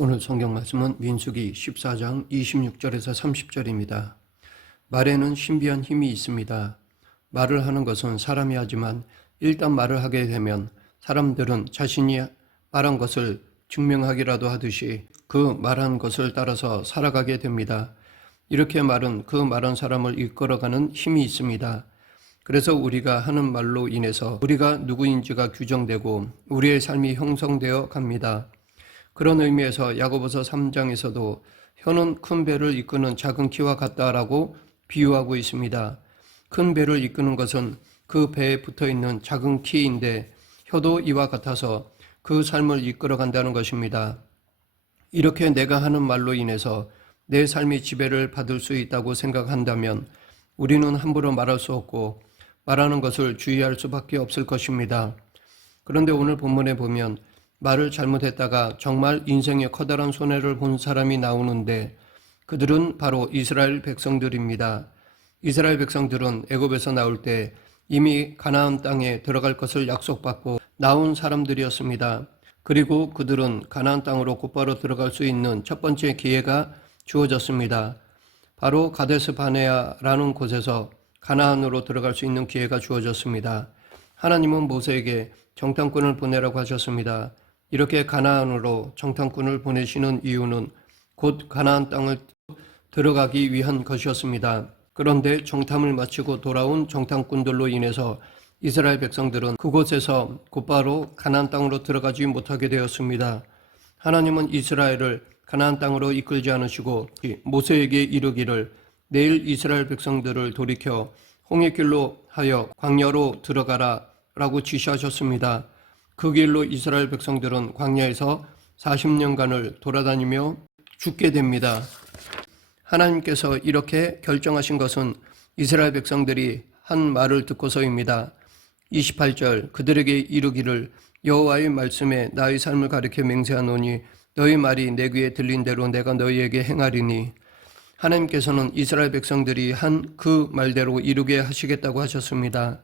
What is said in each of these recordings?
오늘 성경 말씀은 민수기 14장 26절에서 30절입니다. 말에는 신비한 힘이 있습니다. 말을 하는 것은 사람이 하지만 일단 말을 하게 되면 사람들은 자신이 말한 것을 증명하기라도 하듯이 그 말한 것을 따라서 살아가게 됩니다. 이렇게 말은 그 말한 사람을 이끌어가는 힘이 있습니다. 그래서 우리가 하는 말로 인해서 우리가 누구인지가 규정되고 우리의 삶이 형성되어 갑니다. 그런 의미에서 야고보서 3장에서도 혀는 큰 배를 이끄는 작은 키와 같다라고 비유하고 있습니다. 큰 배를 이끄는 것은 그 배에 붙어있는 작은 키인데 혀도 이와 같아서 그 삶을 이끌어간다는 것입니다. 이렇게 내가 하는 말로 인해서 내 삶이 지배를 받을 수 있다고 생각한다면 우리는 함부로 말할 수 없고 말하는 것을 주의할 수밖에 없을 것입니다. 그런데 오늘 본문에 보면 말을 잘못했다가 정말 인생에 커다란 손해를 본 사람이 나오는데 그들은 바로 이스라엘 백성들입니다. 이스라엘 백성들은 애굽에서 나올 때 이미 가나안 땅에 들어갈 것을 약속받고 나온 사람들이었습니다. 그리고 그들은 가나안 땅으로 곧바로 들어갈 수 있는 첫 번째 기회가 주어졌습니다. 바로 가데스 바네아라는 곳에서 가나안으로 들어갈 수 있는 기회가 주어졌습니다. 하나님은 모세에게 정탐꾼을 보내라고 하셨습니다. 이렇게 가나안으로 정탐꾼을 보내시는 이유는 곧 가나안 땅을 들어가기 위한 것이었습니다. 그런데 정탐을 마치고 돌아온 정탐꾼들로 인해서 이스라엘 백성들은 그곳에서 곧바로 가나안 땅으로 들어가지 못하게 되었습니다. 하나님은 이스라엘을 가나안 땅으로 이끌지 않으시고 모세에게 이르기를 내일 이스라엘 백성들을 돌이켜 홍해길로 하여 광야로 들어가라 라고 지시하셨습니다. 그 길로 이스라엘 백성들은 광야에서 40년간을 돌아다니며 죽게 됩니다. 하나님께서 이렇게 결정하신 것은 이스라엘 백성들이 한 말을 듣고서입니다. 28절 그들에게 이르기를 여호와의 말씀에 나의 삶을 가리켜 맹세하노니 너희 말이 내 귀에 들린 대로 내가 너희에게 행하리니 하나님께서는 이스라엘 백성들이 한 그 말대로 이루게 하시겠다고 하셨습니다.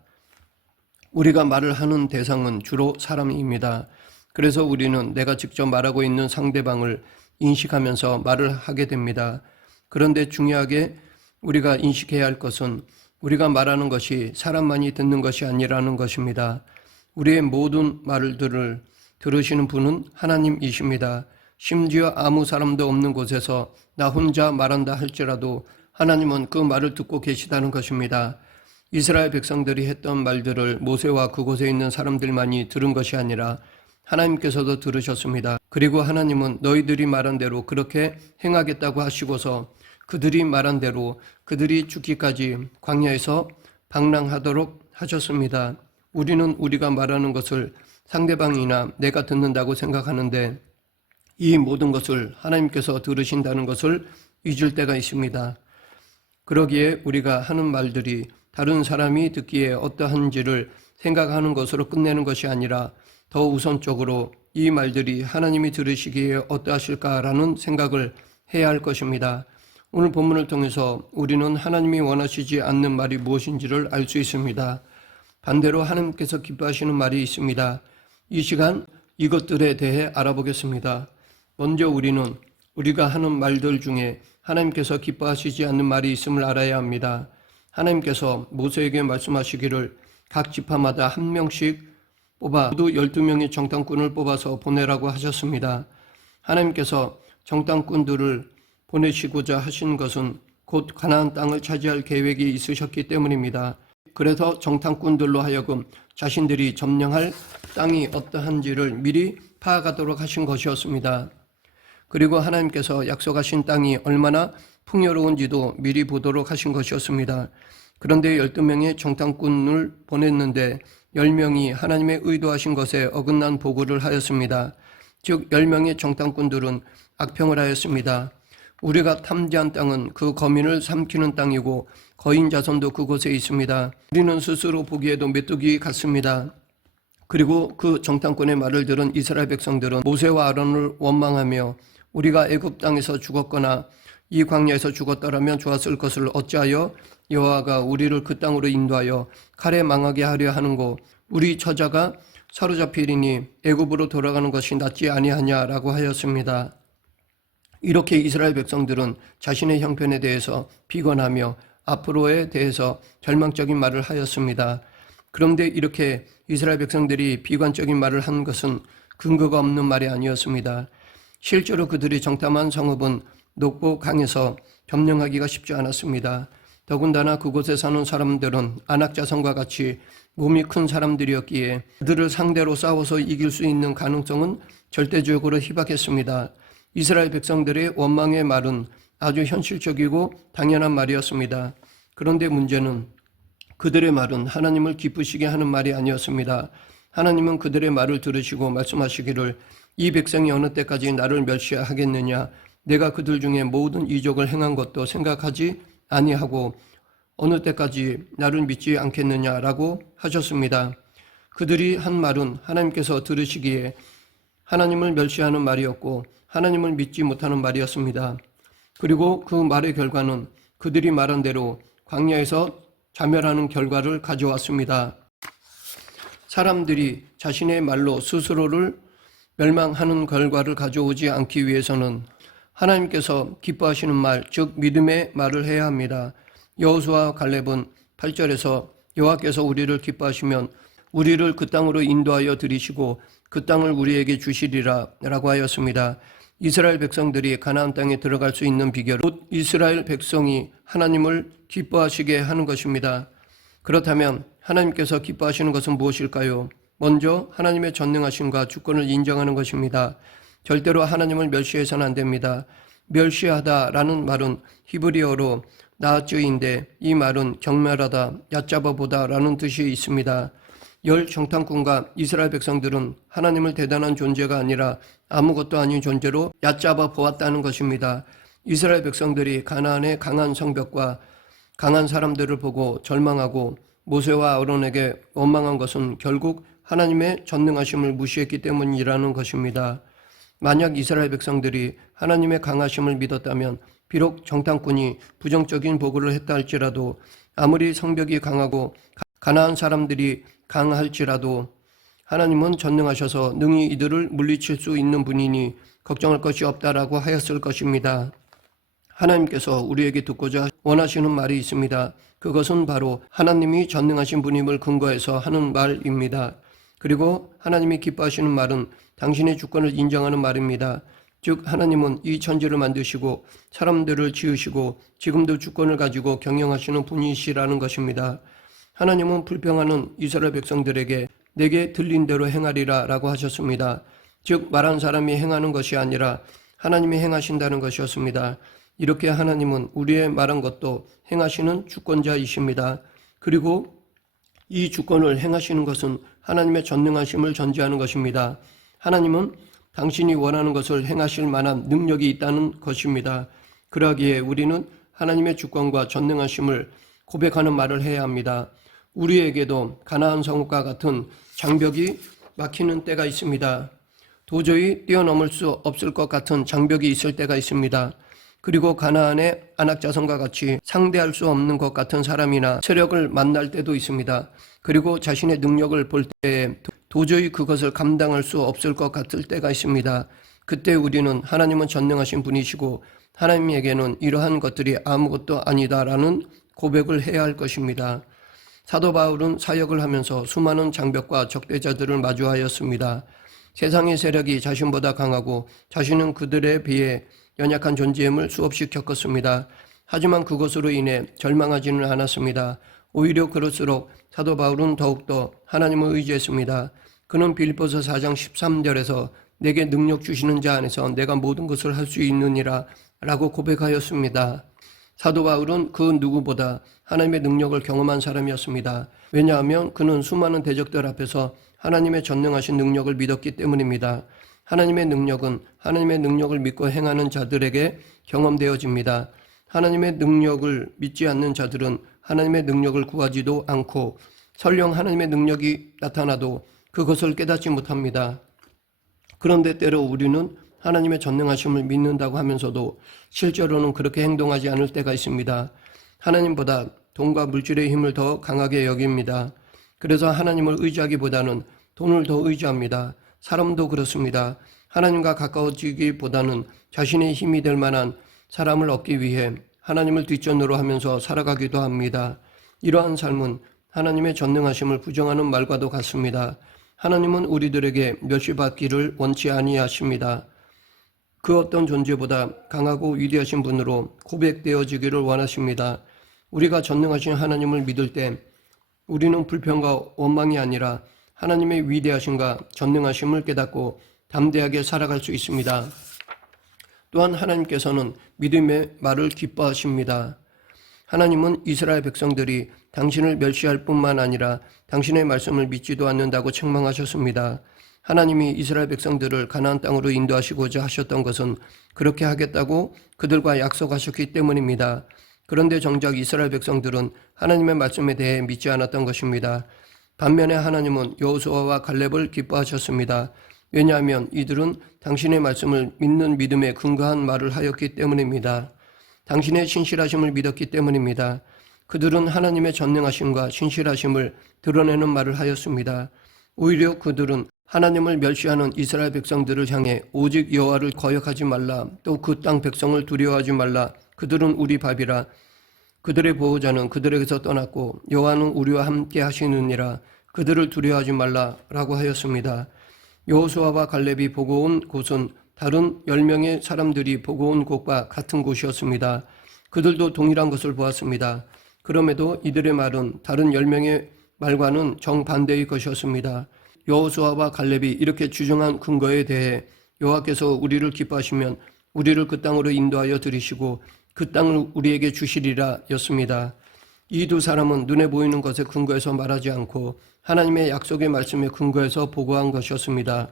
우리가 말을 하는 대상은 주로 사람입니다. 그래서 우리는 내가 직접 말하고 있는 상대방을 인식하면서 말을 하게 됩니다. 그런데 중요하게 우리가 인식해야 할 것은 우리가 말하는 것이 사람만이 듣는 것이 아니라는 것입니다. 우리의 모든 말들을 들으시는 분은 하나님이십니다. 심지어 아무 사람도 없는 곳에서 나 혼자 말한다 할지라도 하나님은 그 말을 듣고 계시다는 것입니다. 이스라엘 백성들이 했던 말들을 모세와 그곳에 있는 사람들만이 들은 것이 아니라 하나님께서도 들으셨습니다. 그리고 하나님은 너희들이 말한 대로 그렇게 행하겠다고 하시고서 그들이 말한 대로 그들이 죽기까지 광야에서 방랑하도록 하셨습니다. 우리는 우리가 말하는 것을 상대방이나 내가 듣는다고 생각하는데 이 모든 것을 하나님께서 들으신다는 것을 잊을 때가 있습니다. 그러기에 우리가 하는 말들이 다른 사람이 듣기에 어떠한지를 생각하는 것으로 끝내는 것이 아니라 더 우선적으로 이 말들이 하나님이 들으시기에 어떠하실까라는 생각을 해야 할 것입니다. 오늘 본문을 통해서 우리는 하나님이 원하시지 않는 말이 무엇인지를 알 수 있습니다. 반대로 하나님께서 기뻐하시는 말이 있습니다. 이 시간 이것들에 대해 알아보겠습니다. 먼저 우리는 우리가 하는 말들 중에 하나님께서 기뻐하시지 않는 말이 있음을 알아야 합니다. 하나님께서 모세에게 말씀하시기를 각 지파마다 한 명씩 뽑아 모두 12명의 정탐꾼을 뽑아서 보내라고 하셨습니다. 하나님께서 정탐꾼들을 보내시고자 하신 것은 곧 가나안 땅을 차지할 계획이 있으셨기 때문입니다. 그래서 정탐꾼들로 하여금 자신들이 점령할 땅이 어떠한지를 미리 파악하도록 하신 것이었습니다. 그리고 하나님께서 약속하신 땅이 얼마나 풍요로운지도 미리 보도록 하신 것이었습니다. 그런데 12명의 정탐꾼을 보냈는데 10명이 하나님의 의도하신 것에 어긋난 보고를 하였습니다. 즉 10명의 정탐꾼들은 악평을 하였습니다. 우리가 탐지한 땅은 그 거민을 삼키는 땅이고 거인 자손도 그곳에 있습니다. 우리는 스스로 보기에도 메뚜기 같습니다. 그리고 그 정탐꾼의 말을 들은 이스라엘 백성들은 모세와 아론을 원망하며 우리가 애굽 땅에서 죽었거나 이 광야에서 죽었더라면 좋았을 것을 어찌하여 여호와가 우리를 그 땅으로 인도하여 칼에 망하게 하려 하는고 우리 처자가 사로잡히리니 애굽으로 돌아가는 것이 낫지 아니하냐라고 하였습니다. 이렇게 이스라엘 백성들은 자신의 형편에 대해서 비관하며 앞으로에 대해서 절망적인 말을 하였습니다. 그런데 이렇게 이스라엘 백성들이 비관적인 말을 한 것은 근거가 없는 말이 아니었습니다. 실제로 그들이 정탐한 성읍은 높고 강해서 점령하기가 쉽지 않았습니다. 더군다나 그곳에 사는 사람들은 안악자성과 같이 몸이 큰 사람들이었기에 그들을 상대로 싸워서 이길 수 있는 가능성은 절대적으로 희박했습니다. 이스라엘 백성들의 원망의 말은 아주 현실적이고 당연한 말이었습니다. 그런데 문제는 그들의 말은 하나님을 기쁘시게 하는 말이 아니었습니다. 하나님은 그들의 말을 들으시고 말씀하시기를 이 백성이 어느 때까지 나를 멸시하겠느냐, 내가 그들 중에 모든 이적을 행한 것도 생각하지 아니하고 어느 때까지 나를 믿지 않겠느냐라고 하셨습니다. 그들이 한 말은 하나님께서 들으시기에 하나님을 멸시하는 말이었고 하나님을 믿지 못하는 말이었습니다. 그리고 그 말의 결과는 그들이 말한 대로 광야에서 자멸하는 결과를 가져왔습니다. 사람들이 자신의 말로 스스로를 멸망하는 결과를 가져오지 않기 위해서는 하나님께서 기뻐하시는 말, 즉 믿음의 말을 해야 합니다. 여호수아와 갈렙은 8절에서 여호와께서 우리를 기뻐하시면 우리를 그 땅으로 인도하여 들이시고 그 땅을 우리에게 주시리라 라고 하였습니다. 이스라엘 백성들이 가나안 땅에 들어갈 수 있는 비결은 곧 이스라엘 백성이 하나님을 기뻐하시게 하는 것입니다. 그렇다면 하나님께서 기뻐하시는 것은 무엇일까요? 먼저 하나님의 전능하심과 주권을 인정하는 것입니다. 절대로 하나님을 멸시해서는 안 됩니다. 멸시하다라는 말은 히브리어로 나아쯔인데 이 말은 경멸하다, 얕잡아보다라는 뜻이 있습니다. 열 정탐꾼과 이스라엘 백성들은 하나님을 대단한 존재가 아니라 아무것도 아닌 존재로 얕잡아 보았다는 것입니다. 이스라엘 백성들이 가나안의 강한 성벽과 강한 사람들을 보고 절망하고 모세와 아론에게 원망한 것은 결국 하나님의 전능하심을 무시했기 때문이라는 것입니다. 만약 이스라엘 백성들이 하나님의 강하심을 믿었다면 비록 정탐꾼이 부정적인 보고를 했다 할지라도 아무리 성벽이 강하고 가나안 사람들이 강할지라도 하나님은 전능하셔서 능히 이들을 물리칠 수 있는 분이니 걱정할 것이 없다라고 하였을 것입니다. 하나님께서 우리에게 듣고자 원하시는 말이 있습니다. 그것은 바로 하나님이 전능하신 분임을 근거해서 하는 말입니다. 그리고 하나님이 기뻐하시는 말은 당신의 주권을 인정하는 말입니다. 즉 하나님은 이 천지를 만드시고 사람들을 지으시고 지금도 주권을 가지고 경영하시는 분이시라는 것입니다. 하나님은 불평하는 이스라엘 백성들에게 내게 들린 대로 행하리라 라고 하셨습니다. 즉 말한 사람이 행하는 것이 아니라 하나님이 행하신다는 것이었습니다. 이렇게 하나님은 우리의 말한 것도 행하시는 주권자이십니다. 그리고 이 주권을 행하시는 것은 하나님의 전능하심을 전제하는 것입니다. 하나님은 당신이 원하는 것을 행하실 만한 능력이 있다는 것입니다. 그러기에 우리는 하나님의 주권과 전능하심을 고백하는 말을 해야 합니다. 우리에게도 가나안 성읍과 같은 장벽이 막히는 때가 있습니다. 도저히 뛰어넘을 수 없을 것 같은 장벽이 있을 때가 있습니다. 그리고 가나안의 안악자성과 같이 상대할 수 없는 것 같은 사람이나 세력을 만날 때도 있습니다. 그리고 자신의 능력을 볼 때에 도저히 그것을 감당할 수 없을 것 같을 때가 있습니다. 그때 우리는 하나님은 전능하신 분이시고 하나님에게는 이러한 것들이 아무것도 아니다라는 고백을 해야 할 것입니다. 사도 바울은 사역을 하면서 수많은 장벽과 적대자들을 마주하였습니다. 세상의 세력이 자신보다 강하고 자신은 그들에 비해 연약한 존재임을 수없이 겪었습니다. 하지만 그것으로 인해 절망하지는 않았습니다. 오히려 그럴수록 사도 바울은 더욱더 하나님을 의지했습니다. 그는 빌립보서 4장 13절에서 내게 능력 주시는 자 안에서 내가 모든 것을 할 수 있느니라 라고 고백하였습니다. 사도 바울은 그 누구보다 하나님의 능력을 경험한 사람이었습니다. 왜냐하면 그는 수많은 대적들 앞에서 하나님의 전능하신 능력을 믿었기 때문입니다. 하나님의 능력은 하나님의 능력을 믿고 행하는 자들에게 경험되어집니다. 하나님의 능력을 믿지 않는 자들은 하나님의 능력을 구하지도 않고 설령 하나님의 능력이 나타나도 그것을 깨닫지 못합니다. 그런데 때로 우리는 하나님의 전능하심을 믿는다고 하면서도 실제로는 그렇게 행동하지 않을 때가 있습니다. 하나님보다 돈과 물질의 힘을 더 강하게 여깁니다. 그래서 하나님을 의지하기보다는 돈을 더 의지합니다. 사람도 그렇습니다. 하나님과 가까워지기보다는 자신의 힘이 될 만한 사람을 얻기 위해 하나님을 뒷전으로 하면서 살아가기도 합니다. 이러한 삶은 하나님의 전능하심을 부정하는 말과도 같습니다. 하나님은 우리들에게 멸시받기를 원치 아니하십니다. 그 어떤 존재보다 강하고 위대하신 분으로 고백되어지기를 원하십니다. 우리가 전능하신 하나님을 믿을 때 우리는 불평과 원망이 아니라 하나님의 위대하심과 전능하심을 깨닫고 담대하게 살아갈 수 있습니다. 또한 하나님께서는 믿음의 말을 기뻐하십니다. 하나님은 이스라엘 백성들이 당신을 멸시할 뿐만 아니라 당신의 말씀을 믿지도 않는다고 책망하셨습니다. 하나님이 이스라엘 백성들을 가나안 땅으로 인도하시고자 하셨던 것은 그렇게 하겠다고 그들과 약속하셨기 때문입니다. 그런데 정작 이스라엘 백성들은 하나님의 말씀에 대해 믿지 않았던 것입니다. 반면에 하나님은 여호수아와 갈렙을 기뻐하셨습니다. 왜냐하면 이들은 당신의 말씀을 믿는 믿음에 근거한 말을 하였기 때문입니다. 당신의 신실하심을 믿었기 때문입니다. 그들은 하나님의 전능하심과 신실하심을 드러내는 말을 하였습니다. 오히려 그들은 하나님을 멸시하는 이스라엘 백성들을 향해 오직 여호와를 거역하지 말라, 또 그 땅 백성을 두려워하지 말라, 그들은 우리 밥이라, 그들의 보호자는 그들에게서 떠났고 여호와는 우리와 함께 하시느니라, 그들을 두려워하지 말라 라고 하였습니다. 여호수아와 갈렙이 보고 온 곳은 다른 10명의 사람들이 보고 온 곳과 같은 곳이었습니다. 그들도 동일한 것을 보았습니다. 그럼에도 이들의 말은 다른 10명의 말과는 정반대의 것이었습니다. 여호수아와 갈렙이 이렇게 주장한 근거에 대해 여호와께서 우리를 기뻐하시면 우리를 그 땅으로 인도하여 들이시고 그 땅을 우리에게 주시리라 였습니다. 이 두 사람은 눈에 보이는 것에 근거해서 말하지 않고 하나님의 약속의 말씀에 근거해서 보고한 것이었습니다.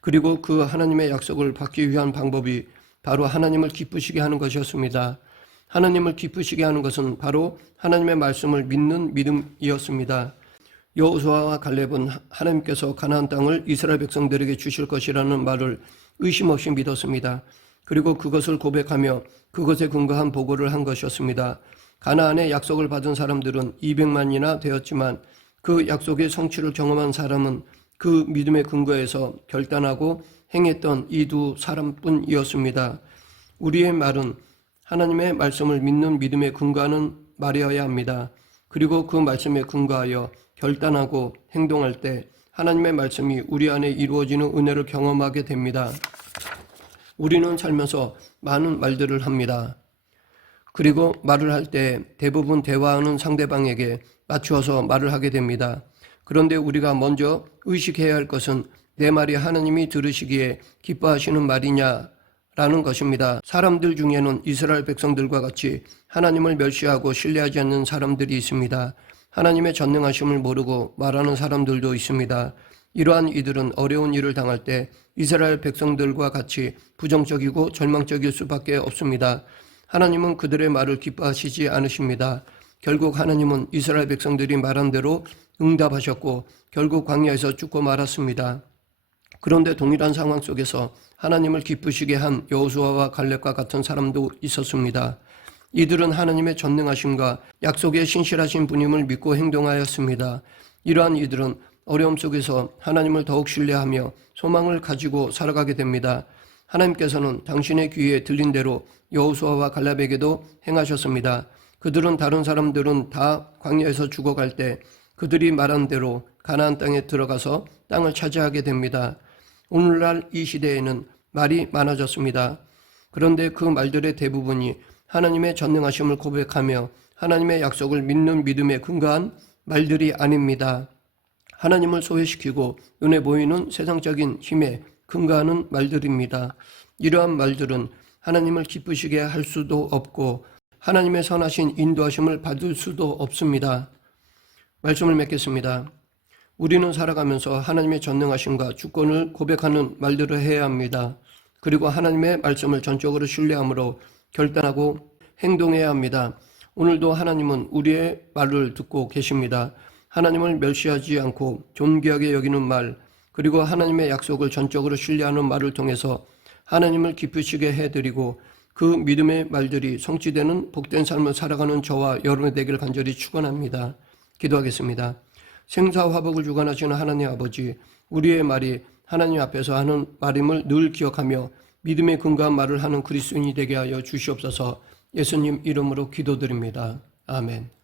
그리고 그 하나님의 약속을 받기 위한 방법이 바로 하나님을 기쁘시게 하는 것이었습니다. 하나님을 기쁘시게 하는 것은 바로 하나님의 말씀을 믿는 믿음이었습니다. 여호수아와 갈렙은 하나님께서 가나안 땅을 이스라엘 백성들에게 주실 것이라는 말을 의심 없이 믿었습니다. 그리고 그것을 고백하며 그것에 근거한 보고를 한 것이었습니다. 가나안의 약속을 받은 사람들은 200만이나 되었지만 그 약속의 성취를 경험한 사람은 그 믿음의 근거에서 결단하고 행했던 이 두 사람뿐이었습니다. 우리의 말은 하나님의 말씀을 믿는 믿음에 근거하는 말이어야 합니다. 그리고 그 말씀에 근거하여 결단하고 행동할 때 하나님의 말씀이 우리 안에 이루어지는 은혜를 경험하게 됩니다. 우리는 살면서 많은 말들을 합니다. 그리고 말을 할 때 대부분 대화하는 상대방에게 맞추어서 말을 하게 됩니다. 그런데 우리가 먼저 의식해야 할 것은 내 말이 하나님이 들으시기에 기뻐하시는 말이냐라는 것입니다. 사람들 중에는 이스라엘 백성들과 같이 하나님을 멸시하고 신뢰하지 않는 사람들이 있습니다. 하나님의 전능하심을 모르고 말하는 사람들도 있습니다. 이러한 이들은 어려운 일을 당할 때 이스라엘 백성들과 같이 부정적이고 절망적일 수밖에 없습니다. 하나님은 그들의 말을 기뻐하시지 않으십니다. 결국 하나님은 이스라엘 백성들이 말한 대로 응답하셨고 결국 광야에서 죽고 말았습니다. 그런데 동일한 상황 속에서 하나님을 기쁘시게 한 여호수아와 갈렙과 같은 사람도 있었습니다. 이들은 하나님의 전능하심과 약속에 신실하신 분임을 믿고 행동하였습니다. 이러한 이들은 어려움 속에서 하나님을 더욱 신뢰하며 소망을 가지고 살아가게 됩니다. 하나님께서는 당신의 귀에 들린 대로 여호수아와 갈렙에게도 행하셨습니다. 그들은 다른 사람들은 다 광야에서 죽어갈 때 그들이 말한 대로 가나안 땅에 들어가서 땅을 차지하게 됩니다. 오늘날 이 시대에는 말이 많아졌습니다. 그런데 그 말들의 대부분이 하나님의 전능하심을 고백하며 하나님의 약속을 믿는 믿음에 근거한 말들이 아닙니다. 하나님을 소외시키고 눈에 보이는 세상적인 힘에 근거하는 말들입니다. 이러한 말들은 하나님을 기쁘시게 할 수도 없고 하나님의 선하신 인도하심을 받을 수도 없습니다. 말씀을 맺겠습니다. 우리는 살아가면서 하나님의 전능하심과 주권을 고백하는 말들을 해야 합니다. 그리고 하나님의 말씀을 전적으로 신뢰함으로 결단하고 행동해야 합니다. 오늘도 하나님은 우리의 말을 듣고 계십니다. 하나님을 멸시하지 않고 존귀하게 여기는 말, 그리고 하나님의 약속을 전적으로 신뢰하는 말을 통해서 하나님을 기쁘시게 해드리고 그 믿음의 말들이 성취되는 복된 삶을 살아가는 저와 여러분이 되기를 간절히 축원합니다. 기도하겠습니다. 생사화복을 주관하시는 하나님 아버지, 우리의 말이 하나님 앞에서 하는 말임을 늘 기억하며 믿음의 근거한 말을 하는 그리스도인이 되게 하여 주시옵소서. 예수님 이름으로 기도드립니다. 아멘.